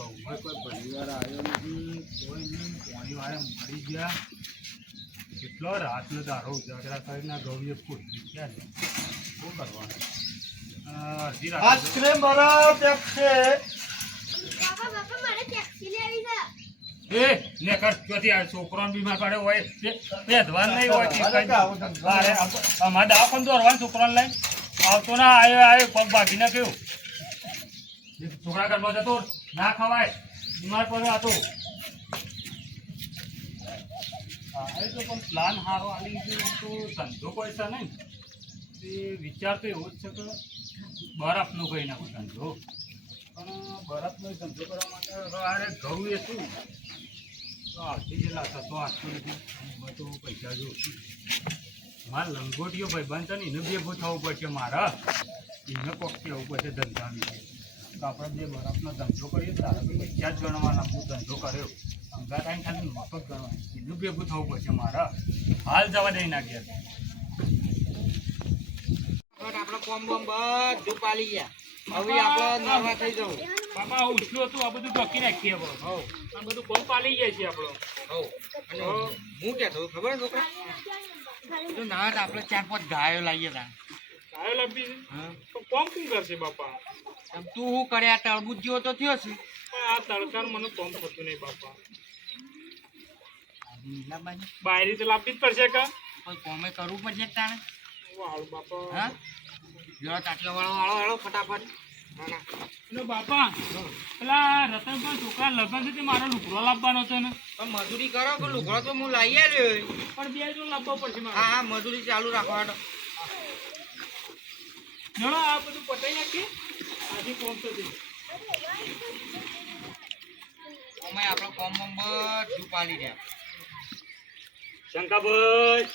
ગૌમાં કોઈ પરિવાર આવ્યો નથી, કોઈ નહીં. પાણી વાળા મરી ગયા. કેટલો રાતનો દારો ઉજાગરા કરીને ગૌએ પૂરી ગયા છે. શું કરવાનું? અડધી રાત આઈસ્ક્રીમ મારા ટેક્સે એ નેકર ચોથી આ છોકરાને બીમાર પડ્યો હોય તે ધ્વાન નહીં હોય અમારે દવાખાને દોરવાનું છોકરાને લઈને આવતો ના આવ્યો પગ ભાગી નાખ્યો. છોકરા ઘરમાં જતો ના ખવાય, બીમાર પડ્યો હતો. એ તો પણ પ્લાન સારો આવી ગયો તો ધંધો કોઈ છે નહીં. એ વિચાર તો એવો જ છે કે બરફનો કઈ નાખો ધંધો, પણ બરફનો ધંધો કરવા માટે અરે ઘઉં એ શું તો આરતી જેટલા થતો 800 રૂપિયા તો પૈસા જો મારે લંગોટીઓ ભાઈ બંધ ને એને ભેગું થવું પડશે. મારા એને કોક કહેવું પડશે ધંધાની. તો આપણે બે બરફનો ધંધો કરીએ તારા તો પૈસા જ ગણવાના. હું ધંધો કર્યો અંગા ટાઈમ ખાલી મફત ગણવાનું, એનું ભેગું થવું પડશે મારા. હાલ જવા દઈ નાખ્યા આપણો કોમ બોમ બધું પાલી ગયા. હવે આપણે નવા થઈ જવું. બાપા ઉછલું હતું આ બધું ઢોકી નાખીએ હવે. આ બધું કોમ પાલી જાય છે આપણો. અને હું કહેતો ખબર છોકરા તો ના આપણે 4-5 ગાયો લાવીએ તા. ગાયો લાવી છે તો કોમ શું કરશે બાપા? તું શું કરે? આ તળબૂચ જેવો તો થયો છે પણ આ તડકાર મને કોમ થતું નહીં બાપા. બાયરી તો લાવવી જ પડશે કે કોમે કરવું પડશે તાણે. વાળ બાપા. હા જો તાટલો વાળો ફટાફટ. એટલે બાપા પેલા રતનભાઈ છોકરા લગ્ન છે તે મારો લુગડો લાવવાનો છે ને. પણ મજૂરી કરો કે લુગડો તો હું લઈ આવ્યો. પણ બે જો લાવવો પડશે મારે. હા મજૂરી ચાલુ રાખવાનો. ચલો આ બધું પતાઈ નાખીએ. આજે કોમ તો છે અમે આપણો કોમ બોમ બધું પાલી રહ્યા. શંકાભાઈ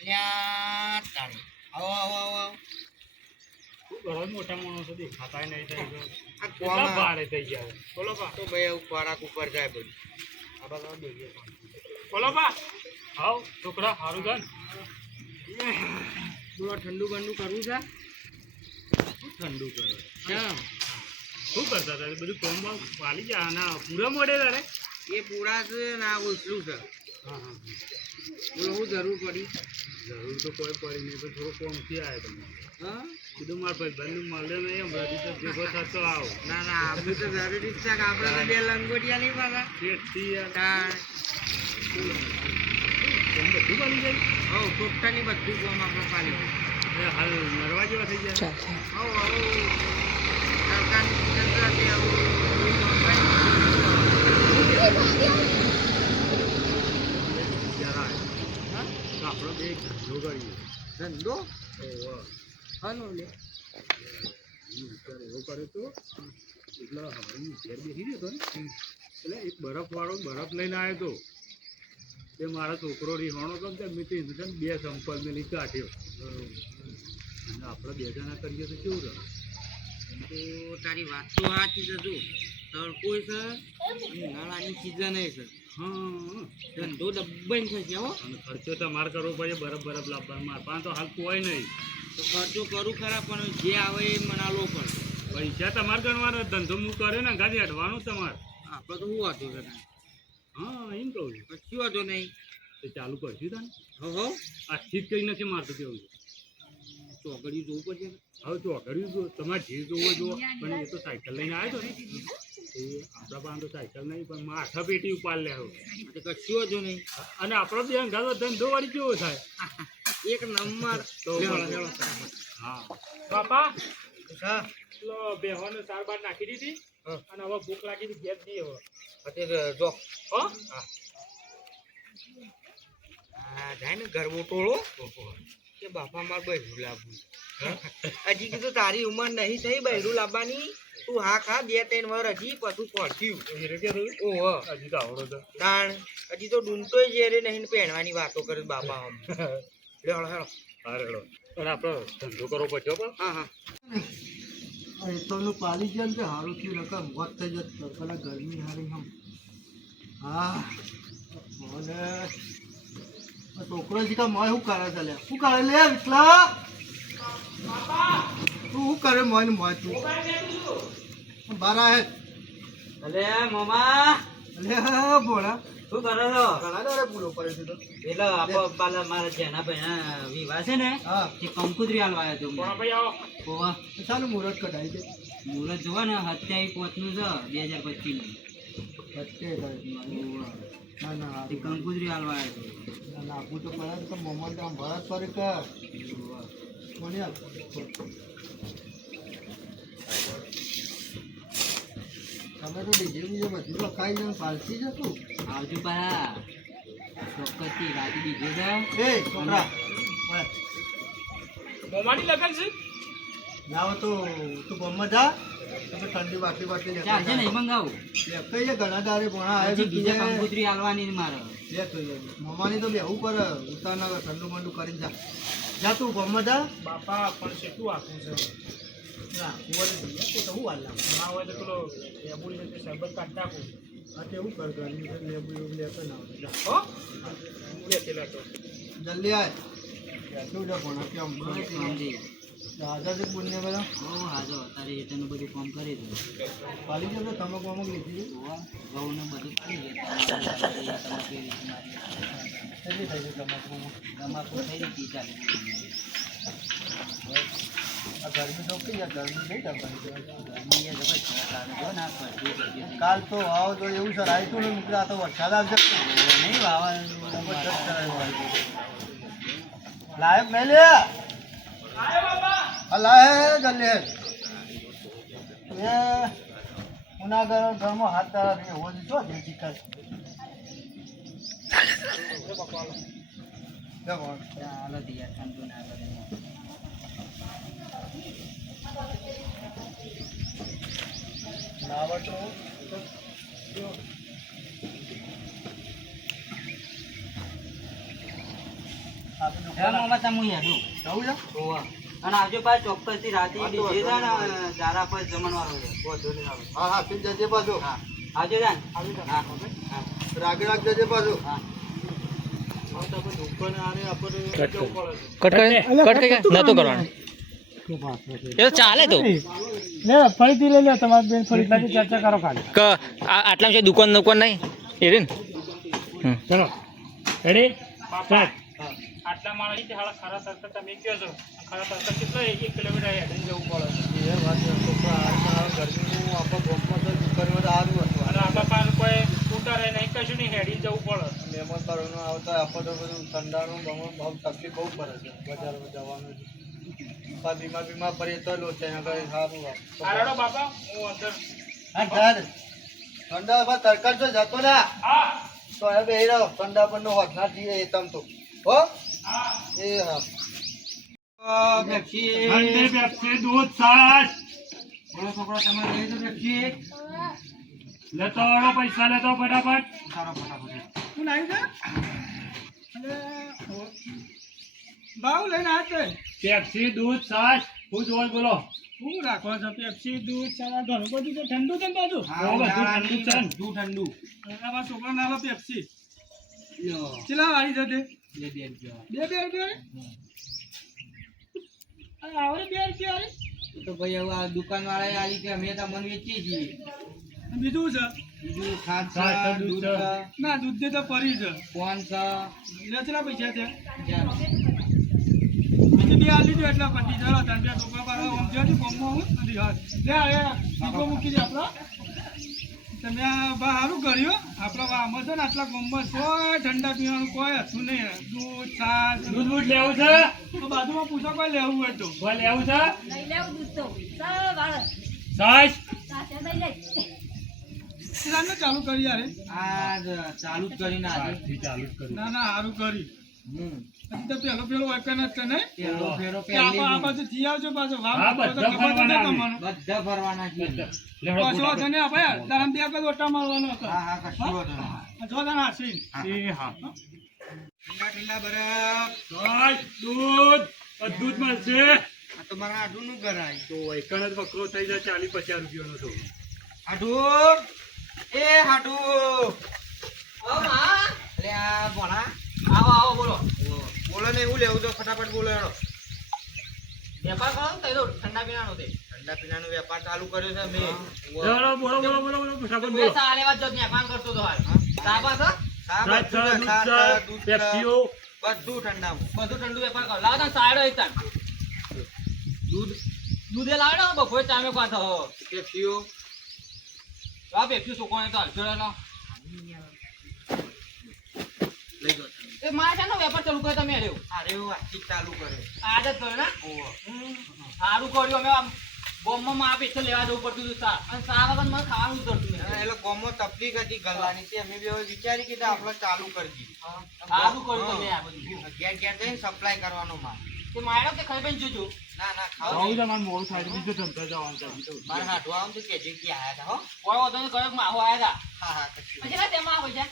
અલ્યા તારે આવો ઘણો મોટા માણસો દેખાતા નહીં થઈ ગયો. આ કેટલા ભારે થઈ ગયા. બોલો બા. તો ભાઈ એવું ખોરાક ઉપર જાય બધું. આ બધા બેસીએ. બોલો બા. હાવ છોકરા સારું છે ને? થોડું ઠંડુ બંડુ કરવું છે. ઠંડુ કરે હા શું કરતા હતા? બધું કોમ બામ વાલી ગયા ના પૂરા મોડે તારે? એ પૂરા છે ના ઉછલું છે. હા હા બોલો શું જરૂર પડી? જરૂર તો કોઈ પડી નહીં, પણ થોડો કોમથી આવ્યો તમે. હા કીધું મારા ભાઈ બંધ મળે નહીં હમણાંથી તો ભેગો થતો આવો. ના ના આપણે તો જરૂરી છે કે આપણે તો બે લંગોટિયા નહીં પાછા. પેટથી તાણ કોમ બધું બની જાય. હવ ટોપટાની બધું કોમ આપણે પાલી. એ હાલ નરવા જેવા થઈ ગયા. હવ સરકારની જનતા છે આવું આપણો બે ધંધો કરીએ. ધંધો હાલો લે વિચાર એવો કર્યો તો એટલે હવે ઘેર બેસી રહ્યો હતો ને એટલે એક બરફવાળો બરફ લઈને આવ્યો હતો. તે મારો છોકરો રીહાણો હતો ને મેં તે બે સંપલ મેં કાઢ્યો. અને આપણે બે જણા કરીએ તો કેવું રહે? એમ તો તારી વાત તો સાચી છે. તું તડકો છે ઉનાળાની સિઝન છે. હા ધંધો ડબ્બાઈ થશે હો. અને ખર્ચો તમારે કરવો પડે. બરફ લાવવાનો મારે પાસે તો હાલ કોઈ નહીં. તો ખર્ચો કરું ખરા પણ જે આવે એ મનાલો પણ પૈસા તમારે ગણવાનો. ધંધો હું કર્યો ને ગાડી હટવાનું તમારે. આપણે તો શું હતું છે? હા એમ કહું છું. કશું હતું નહીં. તો ચાલુ કરશું તને. હો આજથી જ કંઈ નથી મારતું કેવું. ચોકડી જોવું પડશે. હવે ચોકડ્યું જો તમારે જે જોવો જો, પણ એ તો સાયકલ લઈને આવ્યો હતો ને. એ આપણા પાસે તો સાયકલ નહીં, પણ માથા પેટી ઉપાડ લે. તો કશું હતું નહીં. અને આપણો બે અંગાતો ધંધો વાળી કેવો થાય? એક નંબર. તો હા બાપા પેલો બેહોને 4 બાર નાખી દીધી અને હવે ભૂખ લાગી હતી ઘેર જઈએ હવે. જો હો હા જાય ને ગરબો ટોળો કે બાપા માર બૈરું લાવવું. હજી કીધું તારી ઉંમર નહીં થઈ બૈરું લાવવાની. તું હા ખા 2-3 વાર હજી પાછું પહોંચ્યું. ઓહો હજી તો આવડો તો તાણ હજી તો ડૂંટોય જેરે નહીં પહેણવાની વાતો કરે બાપા. આમ હેળો હેળો હારેડો પણ આપણો ધંધો કરવો પડશે પણ. હા હા એટલોનું પાલી જાય ને કે સારું થયું નકર મોત થઈ જત પેલા ગરમી હારી હમ. હા મને છોકરો શીખા મોય શું કરે ચાલ્યા શું કરે લે વિકલા તું શું કરે મોય ને મોય તું બારા હે અલે મામા અલે હા ભોળા શું કરો છો? ઘણા દાડે ભૂલો પડે છે તો એટલે આપો પાલા મારા જેના ભાઈના વિવાહ છે ને હા એ કંકુતરી હાલવા આવ્યો તો ભાઈ આવો ઓવા તો ચાલો મુહૂર્ત કઢાઈ છે મુહૂર્ત જોવો ને 27 નું છે 2025 નું સત્ય ના ના એ કંકુતરી હાલવા આવ્યો ના નાખવું તો પડે તો મોહમ્મદ આમ ભરત પર કર કોને આપ તમે તો ડીજે બીજે બધું લખાઈ જાય પાલસી જતું આવજો પા ચોક્કસથી રાતે બીજો છે એ છોકરા મોમાની લગન છે ના હોય તો તું ગમત જા તમે ઠંડી બાટલી બાટલી ચાલશે નહીં મંગાવું કઈ છે ઘણા દાડે ભણા આવે પછી છે બીજા કંકુતરી હાલવાની ને મારે મમ્માની તો બેહવું કરે ઉતારના ઠંડુ મંડુ કરીને જા જા તું ગમત જા બાપા પણ કેટલું આખું છે ના કુંવર તો હું હાલ ના હોય તો પેલો લેબુ લે શરબત કાઢ નાખું આ કેવું કર ગરમી છે લેબુ એવું લેતો ના આવે જા હો લે પેલા તો જલ્દી આય શું જા ભણા કેમ બસ સમજી હાજર છે પુણ્ય બધા બહુ હાજો તારે એનું બધું કામ કરી દઉં પાલી જતો તમે કોમ લીધી ઘઉં બધું કરી દે કેટલી થઈ છે તમાકુ તમાકુ થઈ રહી ચાલે આ ગરમી તો કઈ યાર ગરમી નહીં ગરમી એ જબરજસ્ત લાગે જો ના પડતી કાલ તો આવો તો એવું સર આવ્યું ને નીકળ્યા તો વરસાદ આવશે નહીં વાવા જબરજસ્ત લાયક મેં લે લાય જલ્દી એ ઉનાગર ઘરમાં હાથ તારા નહીં હોવો છો જે ચીકર ચાલો તૈયાર ઠંડુ ના કરે નાવટો મામા તમે હેડું જવું છે ઓવા અને આવજો પાછ ચોક્કસથી રાતે બીજે છે ને જારા પર જમણવારો છે હા હા પીન જજે પાછો હા આવજો જાન હા રાગે રાગ જજે પાછો હા દુકાને આને આપણે કટ નતો કરવાનો એ તો ચાલે તો લે ફરીથી લઈ લે તમારી બેન ફરીથી ચર્ચા કરો ખાલી આટલા છે દુકાન નહીં એ રે ને ચલો રેડી સ્ટાર્ટ આટલા માણસ છે હાલા ખરા સર્કલ તમે કહો છો ખરા સર્કલ કેટલો 1 કિલોમીટર હેડીને જવું પડે એ વાત ગરમીનું આપણે ગોમમાં તો દુકાનમાં તો સારું હતું અને આપણા પાસે કોઈ સ્કૂટર નહીં કશું નહીં હેડીને જવું પડે મહેમાન કરવાનું આવતા આપણે તો બધું ઠંડાનું બહુ તકલીફ બહુ પડે છે બજારમાં જવાનું બીમાર પડીએ તો લોચા એના કરે સારું આરાડો બાપા હું અંદર ઠંડા બા તરકાટ તો જતો ને હા તો હવે બે રહ્યો ઠંડા પર નો હોત ના જઈએ એ તમ તો હો હા એ હા ઠંડી પેપ્સી દૂધ છાશ બોલો છોકરો તમે લઈ દો પેપ્સી લેતો આવડો પૈસા લેતો ફટાફટ સારો ફટાફટ હું આવી જા ભાવ લઈને આવતે પેપ્સી દૂધ છાશ હું જોઈ બોલો હું રાખો છો પેપ્સી દૂધ ચા ઘણું બધું તો ઠંડુ છે બાજુ બહુ બધું ઠંડુ છે ને. ઠંડુ આમાં છોકરા નાલો પેપ્સી લ્યો ચેલા વાળી જતે બે રૂપિયા બે રૂપિયા આવડે 2 રૂપિયા તો ભાઈ હવે આ દુકાન વાળાએ આલી કે અમે તો મન વેચીએ છીએ બીજું છે બીજું ખાંડ છાશ છે, છે, દૂધ દૂધ છે. છે, ના દૂધ તો પરી છે કોણ છે ચેલા પૈસા છે ચાલો બીજી બે આલી દો એટલા પતી ચાલો તને બે છોકરા પાડવા આમ જો કોમમાં હું નથી હાલ લે આ દીકો મૂકી દે આપડો તમે આ બા સારું કર્યું આપણા આમાં છે ને આટલા ગોમમાં કોઈ ઠંડા પીવાનું કોઈ હતું નહીં દૂધ છાશ દૂધ બૂધ લેવું છે તો બાજુમાં પૂછો કોઈ લેવું હોય તો કોઈ લેવું છે લઈ લેવું દૂધ તો સવારે છાશ સાથે લઈ લે કિરાનું ચાલુ કરી યાર આ જ ચાલુ જ કરીને આજે આજથી ચાલુ જ કર્યું. ના ના સારું કરી હમ હજી તો પેલો વૈકન જ છે નહીં પેલો ફેરો કે આ પહેલી બાજુ જી આવજો પાછો હા, વાવ બધા તો ખબર તો ફરવાના તમને બધા ફરવાના છે લેવડો પાછો ફોટા છે ને આપણે તારા બે કદ ઓટા મારવાનો હતો હા હા કશું વાંધો નહીં. જો તને હાસી એ હા ઠંડા ઠંડા બરફ છાશ દૂધ બધું જ મળશે આ તો મારા આટલું કરાય તો વૈકણ જ વકરો થઈ જાય 40-50 રૂપિયાનો તો હાડું એ હાડું અરે આ ભણા આવો આવો બોલો બોલો ને એવું લેવું તો ફટાફટ બોલો હેડો વેપાર કરો ને તો ઠંડા પીણાનો તે ઠંડા પીણાનો વેપાર ચાલુ કર્યો છે મેં ચાલો બોલો બોલો બોલો બોલો પૂછા બોલો ચા લેવા જ મહેમાન કરતો તો હાલ સાબા તો હા, સાહેબ, બધું ચા, છે, દૂધ, છાશ છે, ચા, દૂધ છે, પેપ્સીઓ. બધું ઠંડામાં. બધું ઠંડુ વેપાર કરો લાવો તને સાયડો એક તાન દૂધ, દૂધે લાવડો બપોરે ચામે પાછો પેપ્સીઓ. લા પેપ્સી સોકો ને તો હલચો લો લઈ જાઓ. એ મારા શાનો વેપાર ચાલુ કર્યો તમે રહ્યો અરે વાતચીત ચાલુ કરે. આદત કરો ને સારું કર્યું અમે આમ બોમ્બમાં આપે તો લેવા જવું પડતું હતું સા અને સા વગર મને ખાવાનું જ કરતું નહીં એટલે ગામમાં તકલીફ હતી ગલ્લાની તે અમે બે વિચારી કે આપણે ચાલુ કરી દીધું. સારું કર્યું તમે આ બધું ઘેર ઘેર જઈને સપ્લાય કરવાનો માલ. તે માયડો કે ખાઈ પણ જોજો ના ના ખાવ આવું છે મારે મોડું થાય બીજું ધંધા જવાનું છે બીજું. મારે હાટવા આવું તો કેજે કે આયા હતા હો. કોઈ વધુ નહીં કયો માહો આયા હા હા કશું. હતા પછી ના તેમાં આવે છે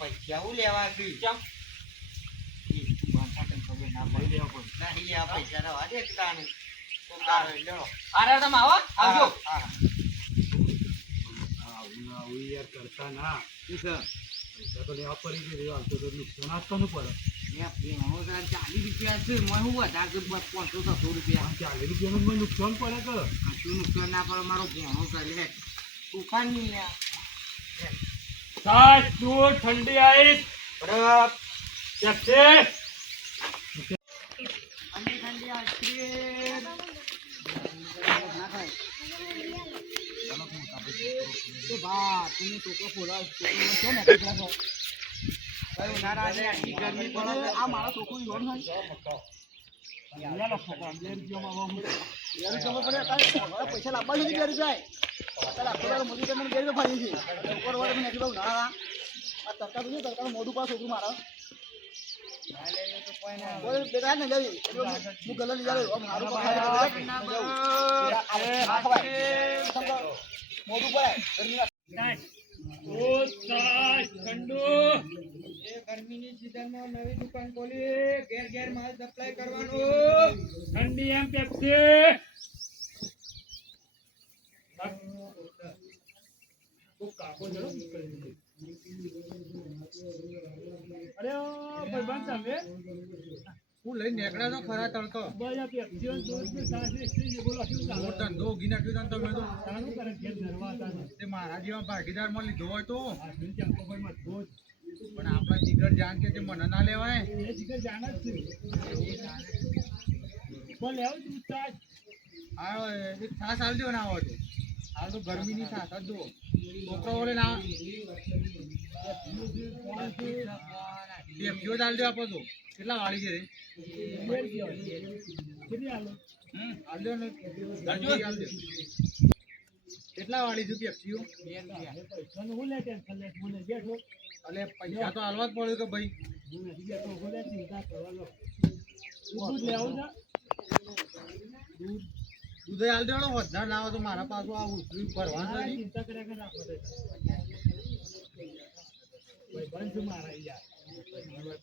પૈસા હું લેવા આવ્યું? ચમ લઈ લેવા પડે. નહીં લેવા પૈસા રવા દે તાને. તો તારે લેવો. અરે તમે આવો આવજો હા, હા. આવું યાર કરતા ના શું છે? પૈસા તો લેવા પડી ગયું હાલ તો નુકસાન આપવાનું પડે. મેં ભેણો તાર 40 રૂપિયા છે. મેં હું વધારે તો 500-600 રૂપિયા. 40 રૂપિયાનું મને નુકસાન પડે કે આટલું નુકસાન ના પડે. મારો ભેણો ચાલે હે. તુફાન નહીં લ્યા. છાશ, દૂધ, ઠંડી આઈસ, બરાબર. પેપ્સી. ઠંડી ઠંડી આઈસ્ક્રીમ. ના ખાય. તો બા તમે છોકરો ફોડા છોકરો છે ને કઈ ઉનાળાની આટલી ગરમી પડે છે. આ મારા છોકરો યોન હોય પૈસા લાવવા નથી ઘેર જાય મોદી તમને ઘેર ફરી છે ઉપર વાર મને એટલું ઉનાળા આ તડકા તો તડકા મોઢું પાસ છોકરું મારા બેટા ને જવી હું ગલે લઈ જાવ મારું મોઢું પડે દૂધ, છાશ, ઠંડુ. એ ગરમીની સીઝનમાં નવી દુકાન ખોલી ઘેર ઘેર માલ સપ્લાય કરવાનો. ઠંડી એમ પેપ્સી. અરે ઓ ભાઈબંધ તમે હું લઈને નીકળ્યા તો ખરા તડકો બધા પેપ્સીઓ, દૂધ ને છાશ ને સ્ત્રી બોલો શું ચાલે? ધંધો ઉગી નાખ્યો તમે તો સારું કરે ઘેર ધરવા હતા ને. તે મારા જેવા ભાગીદારમાં લીધો હોય તો આ દૂધ ચંપકોભાઈ માં દૂધ. પણ આપણા જીગર જાન કે તે મને ના લેવાય એ જીગર જાણે જ છે. બોલ લેવું દૂધ, છાશ. આ એક છાસ આલ દો ના હોય તો હાલ તો ગરમીની છાસ જ દો છોકરો વડે ના પેપ્સીઓ જ આલ દો આપો તો કેટલા વાળી છે રે કેટલી હાલો? આલ દો ને આલ દો કેટલા વાળી છે પેપ્સીઓ પૈસાનું હું લે ટેન્શન લે? હું નહીં બેઠો. અલે પૈસા તો આલવા જ પડ્યું કે ભાઈ હું નથી બેઠો. હું લે ચિંતા કરવાનો. દૂધ લેવું છે? દૂધે આલ દેવાનો વધારે ના હોય તો મારા પાછું આ ઉતરી ભરવાનું હા, નથી ચિંતા કર્યા કર રાખો તે. ભાઈબંધ છું મારા યાર. પૈસા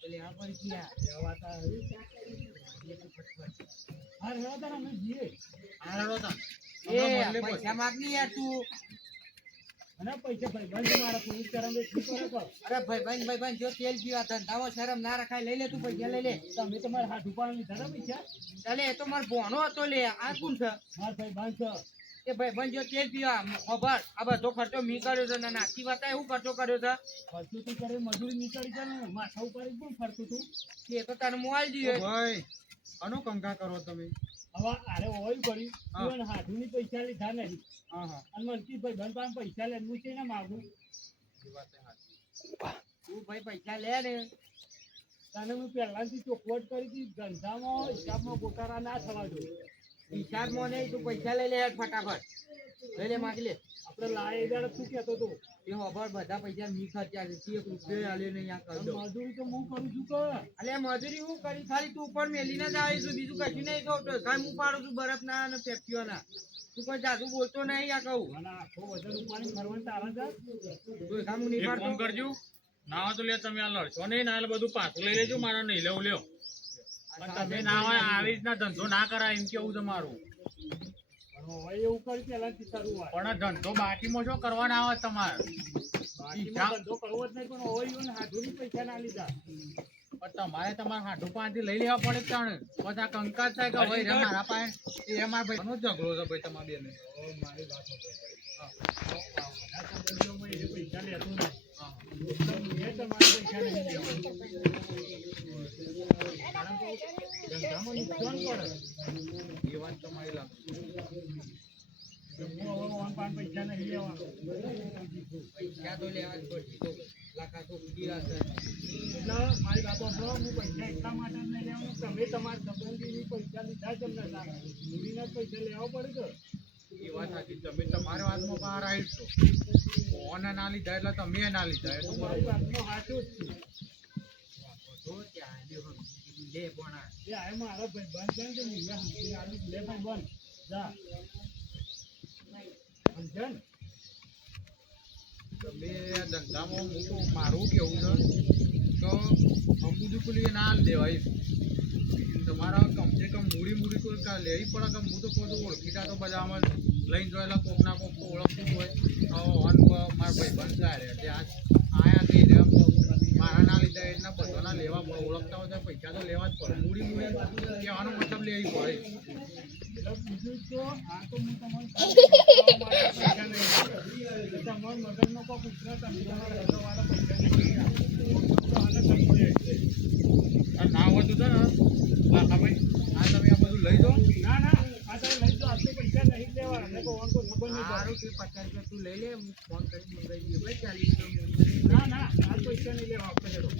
તો લેવા પડી ગયા. લેવા તા આવી. હા રેવા તારા અમે જઈએ. આ રડો તા એ પૈસા માંગ ની યાર તું. અને પૈસા ભાઈબંધ છે મારા પૂરી કરમ એ શું કરે કહો? અરે ભાઈ જો તેલ પીવા ધંધામાં શરમ ના રખાય. લઈ લે તું પૈસા લઈ લે. તમે તમારા હાથ ઉપાડ લીધા હતા પૈસા? ચાલે એ તો મારો ભોણો હતો લે. આ કોણ છે? મારા ભાઈબંધ છે. એ ભાઈ જો તેલ પીવા ખબર આ બધો ખર્ચો મી કર્યો છે. ના નાખી વાત એવું ખર્ચો કર્યો છે ફરતું તું કરે મજૂરી નીકળી જાય ને માથા ઉપર પણ ફરતું તું. એ તો તારે મોબાઈલ જોઈએ. ભાઈ આનો કંકા કરો તમે હવે આરે હોય કર્યું હા. તું હાથુની પૈસા લીધા નહીં હા હા અને મનથી ભાઈબંધ પાસે પૈસા લે હું છે ને માગું તું ભાઈ પૈસા લે ને તને હું પહેલાથી ચોખવટ કરી હતી ધંધામાં હિસાબમાં ગોટાળા ના થવા દો. હિસાબમાં નહીં તું પૈસા લઈ લે હેડ ફટાફટ. લઈ લે માગી લે. આપણે લાય દાડે શું કહેતો હતો? એ ખબર બધા પૈસા મી ખર્ચ્યા છે. 1 રૂપિયો આલે નહીં આ કરી દો. મજૂરી તો હું કરું છું કે અલે મજૂરી હું કરી ખાલી તું ઉપર મેલીને જ આવીશું. બીજું કશું નહીં કહું તો ખાલી હું પાડું છું બરફના અને પેપ્સીઓના. તું કોઈ જાદુ બોલતો નહીં આ કહું. મને આખો વજન ઉપાડી ફરવાનું તારા છે. તું કામ નહીં એક કામ પાડતો. કરજો ના હોય તો લે તમે આ લડશો નહીં ના એટલે બધું પાછું લઈ લેજો મારા નહીં લેવું લ્યો પણ તમે ના હોય આવી રીતના ધંધો ના કરાય એમ કેવું તમારું પણ હવે એવું કરી પહેલાથી શરૂ હોય. પણ આ ધંધો બાકીમાં શું કરવા ના આવે તમારે બાકીમાં ધંધો કરવો જ નહીં પણ હવે ઈવન હાથોની પૈસા ના લીધા. પણ તમારે તમારા હાડું પાસેથી લઈ લેવા પડે તાણે બધા કંકાસ થાય કે ભાઈ રે મારા પાસે એ મારા ભાઈ નો ઝઘડો છે ભાઈ તમારા બેને મારી વાત સાંભળો. તમારે પૈસા નહીં લેવાના. કારણ કે ધંધામાં નુકસાન પડે. એ વાત તમારી લાગે તો હું હવે ઓન પાન પૈસા નહીં લેવાના. પૈસા તો લેવા જ પડશે તો લાખા તો ખુદી હશે એટલે મારી વાત સાંભળો, હું પૈસા એટલા માટે જ નહીં લેવાનું. તમે તમારા સંબંધીની પૈસા લીધા જ એમને ના મૂડીના જ પૈસા લેવા પડે કે એ વાત સાચી તમે તમારી વાતમાં બહાર આવી છો ઓને ના લીધા એટલે તમે ના લીધા એટલું મારી બરોબર વાતમાં સાચું જ છું. તો ત્યાં લ્યો લે પણ આ એ આ મારો ભાઈ બંધ છે ને તે મૂલ્ય સમજીને આલું લે ભાઈ બંધ જા સમજ્યા ને? તમે આ ધંધામાં હું તો મારું કેવું છે તો અંબુજી પેલી ના દેવાય તમારા કમસે કમ મૂડી તો લેવી પડે કે હું તો કહું છું ઓળખીતા તો બધામાં લઈને જોયેલા કોકના કોક તો ઓળખતું જ હોય મારા ભાઈ બંધ થાય ત્યાં આયા થઈ રહ્યા મારા ના લીધા એટલા બધાના લેવા ઓળખતા હોય તો પૈસા તો લેવા જ પડે મૂડી કહેવાનો મતલબ લેવી પડે એટલે બીજું તો આ તો હું તમારે પૈસા નહીં આપું. તમારા મગજનો કોઈ ઉતરે તમે તમારા રજાવાળા પૈસા નહીં આપો. તો આને સમજાય છે. આ ના હોતું છે ને ભાઈ આ તમે આ બધું લઈ જાઓ ના ના આ તમે લઈ જાઓ. આટલું પૈસા નહીં લેવા અને કોઈ તો ખબર નહીં સારું પડે. કે 50 રૂપિયા તું લઈ લે હું ફોન કરીને મંગાવી દઈએ ભાઈ 40 રૂપિયા ના ના આ પૈસા નહીં લેવા આપણે હેડો.